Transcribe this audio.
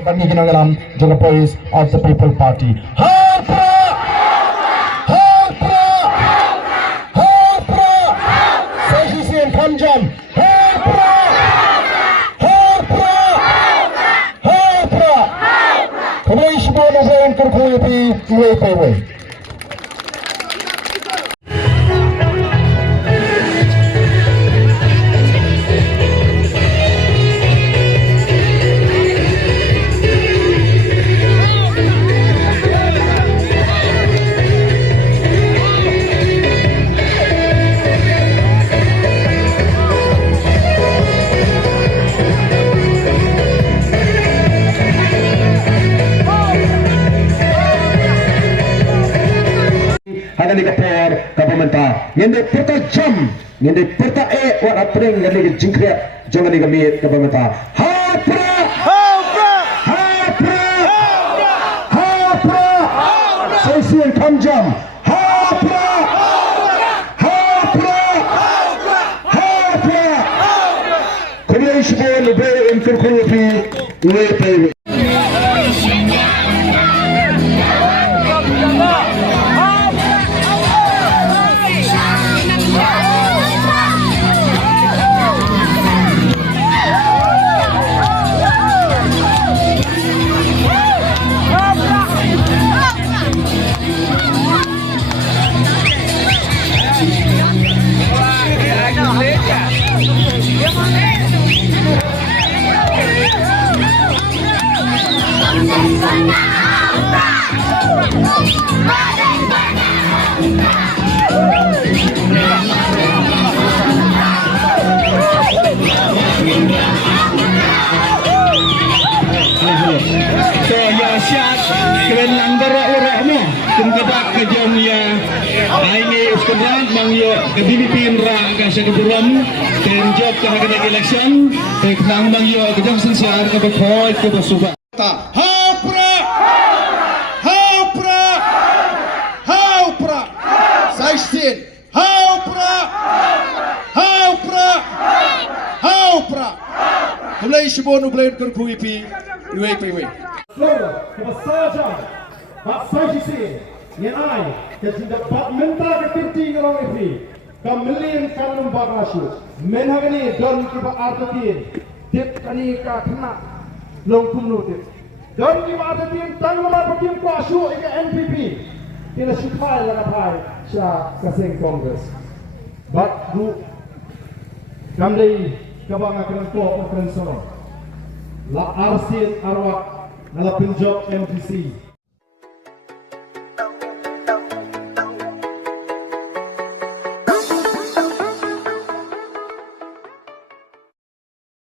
bagi ginangalam juga Voice of the People Party. Hapra! Hapra! Hapra! Session Kamjam. Hapra! Hapra! Hapra! Kamay shibo na sa kurkuyapi uwe. Hanya di kapor pemerintah. Yang perta jam, yang perta wat apring yang di Jingkyrmen, jangan digamit pemerintah. Hapra, hapra, hapra, hapra, session kamjam. Hapra, hapra, hapra. Kemudian semua lebih informasi lebih. Keren langgar urahmu, tengkadak kejam ya. Ini sekarang mangyo kebibitin ra kasih keburam, tenjok kehagian election, tenang mangyo kejam sensiar ke Badkhraw ke Badsuba. Hapra, hapra, hapra, session, hapra, hapra, hapra. Mulai sebelum mulai kerkuipi, iwe. Flora, kebasaja, bak sajisi, yang ai, kecinta mental ketinting orang ini, kemelin kalum bagasu, menhagani don kiba artatin, tip kani kakna, longkum nutit, don kiba artatin tang nomor bagian kuasu ika NPP, kena syukai lagapai sya kaseng Kongres, bat du, kamdei kabang akan kuat konferensi, la arsin arwak. Nala Punjab MPC